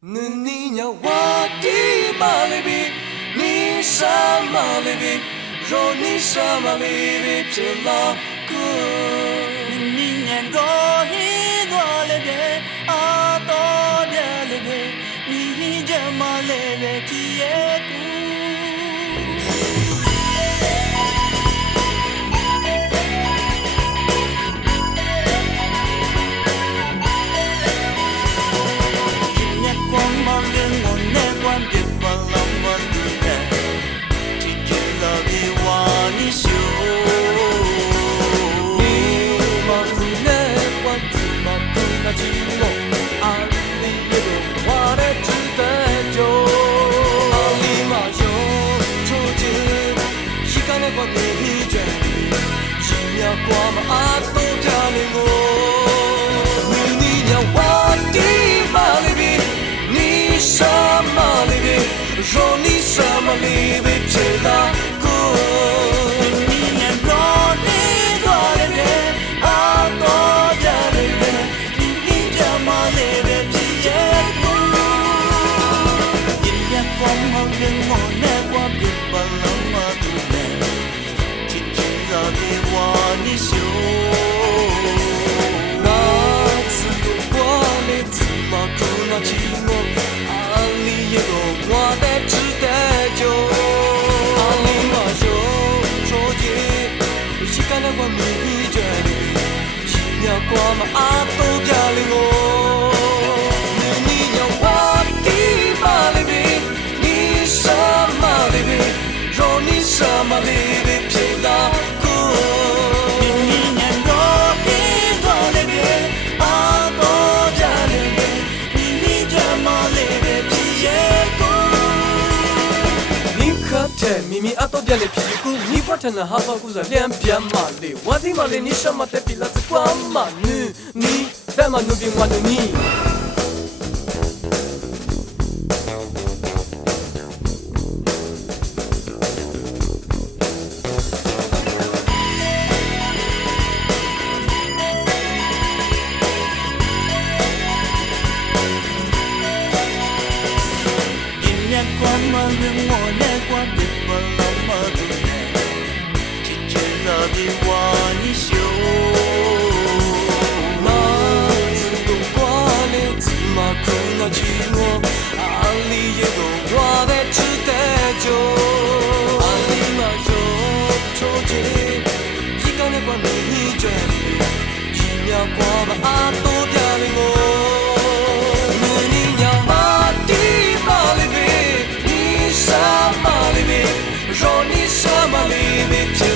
你要我的马里比，你什么里比？若你什么里比只老哥，你年多一多里比啊多的里比，你这么里比皮耶古。若你什么里被谁拉过？你年多的多里边啊多的里边，你这么里边皮耶古。一夜光芒人我那光别把浪马杜内，提起了的我你修。那次都过了，怎么可能寂寞？阿里也有我的。我迷着你，心要挂满阿都加里我。你要我的马里比，你什么里比？若你什么里比皮拉古。你年多的多里比阿多加里比，你这么里比皮耶古。你可太咪咪阿多加里皮古。我听了好多故事，两边马里，我的马里你什么的比老子光马女，你在马路边我的你。一年光芒人我那光别把浪马杜内。的我你修，那次都过了，怎么可能寂寞？阿里也有我的值得救，阿里嘛有抽筋，一个人管你卷，一秒过吧阿都掉了我。你要马的马里比，你什么里比？若你什么里比？